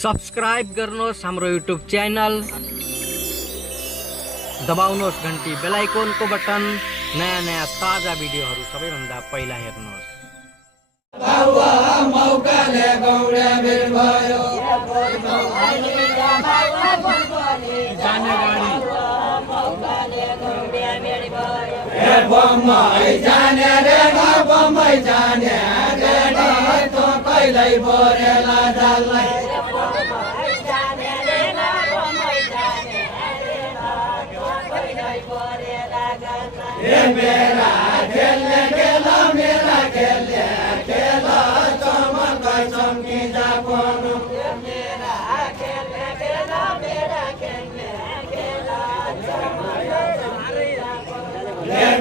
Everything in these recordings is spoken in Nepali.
सब्सक्राइब गर्नुहोस् हाम्रो युट्युब च्यानल, दबाउनुहोस् घन्टी बेल आइकनको बटन। नयाँ नयाँ ताजा भिडियोहरू सबैभन्दा पहिला हेर्नुहोस्। मौकाले गौडा भेट भयो जाने गाडी बम्बई जाने रे बम्बई जाने रे तो कहिल्यै बोरेला जाल्लाई मेरा खेल्ने खेला मेरा खेल्ने खेला चमक चम्की जापनु मेरा खेल्ने खेला मेरा खेल्ने खेला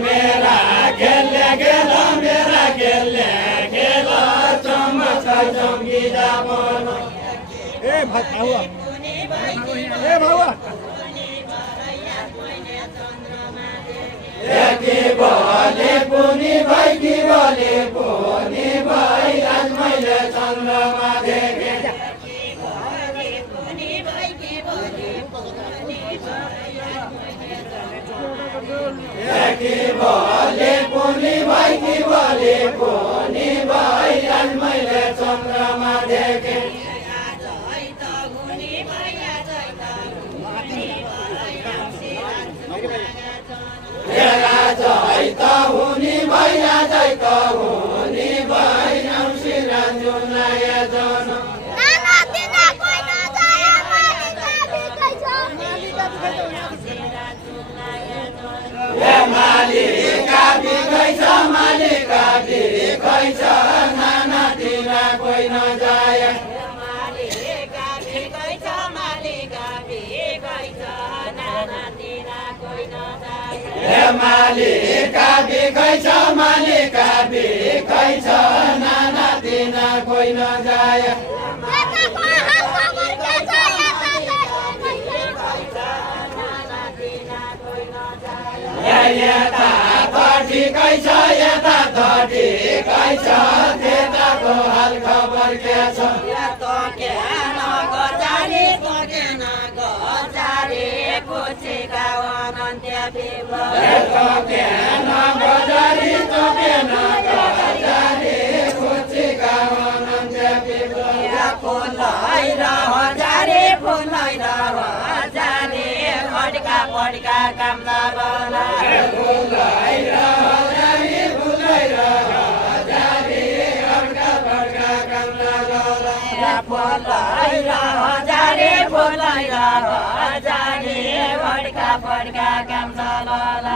मेरा खेल्ने खेला मेरा खेल्ने खेला चमक चम्की जापनु ए भाउआ की बोले पुनी भाई आज मैले चन्द्रमा देखे की बोले पुनी भाइ आज मैले चन्द्रमा देखे हुनी भैया जैत हुनी भाइ औँसी रञ्जुन लागे जन मालिका बिखै छ नाना तिरा कोही नजाय मालिका बिखै छ नाना तिरा कोही नजाय यता ठिकै छ त्यताको हाल खबर के छ पड्का काम नबना पड्का काम नबना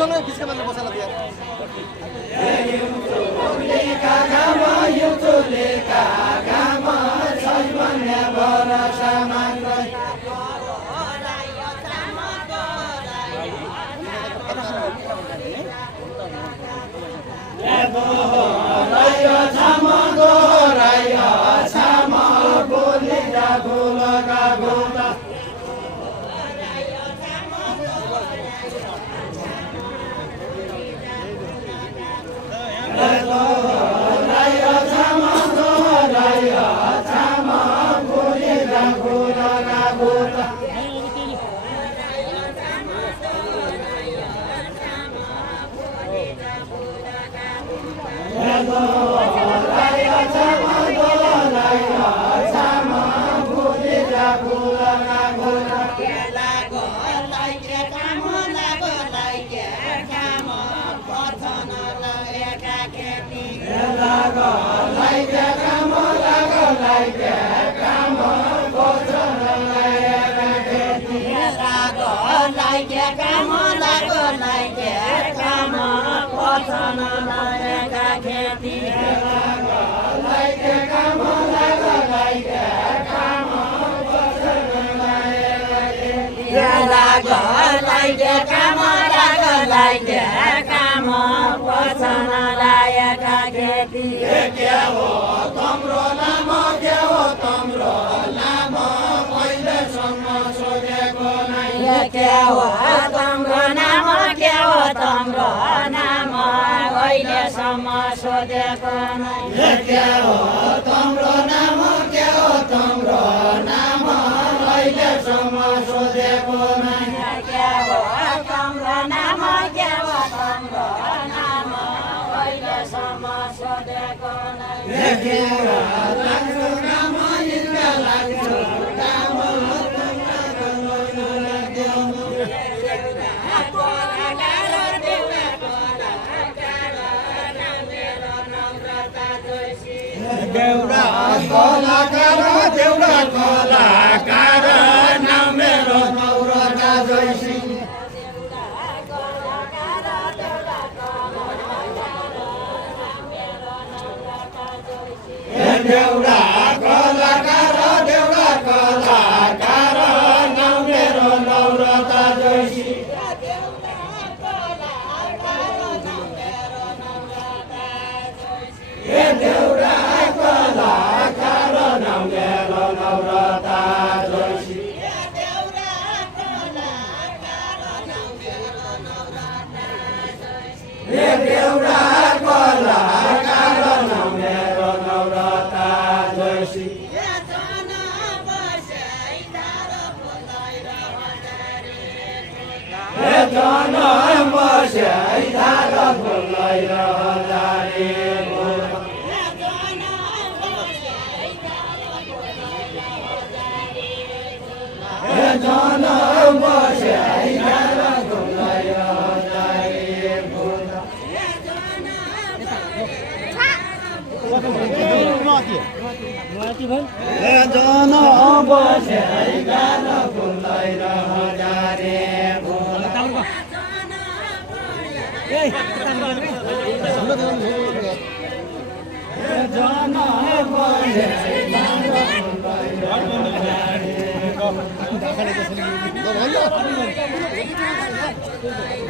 सँग बिचका मान्छे बसाला त्यहाँ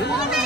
Jangan